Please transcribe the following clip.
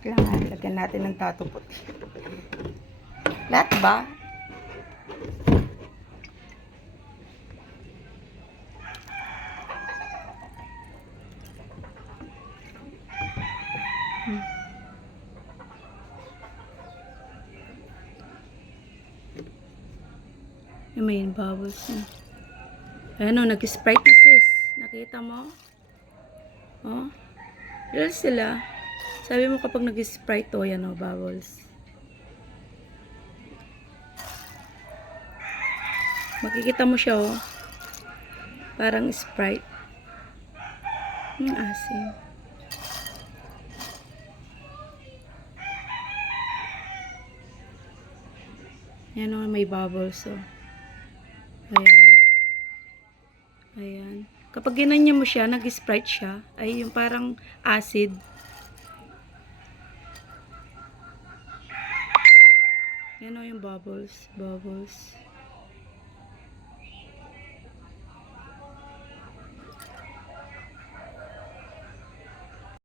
Kailangan lagyan natin ng tato puti. Lahat ba? Yung main bubbles niya. Ayan o, nag-sprite na sis. Nakita mo? Oh? Real sila. Sabi mo kapag nag-sprite to, yan o, bubbles. Makikita mo siya o. Parang sprite. Yung asin. Yan o, may bubbles o. Ayan. Ayan. Kapag ginanyan mo siya, nag-sprite siya. Ay, yung parang acid. Yan o yung bubbles. Bubbles.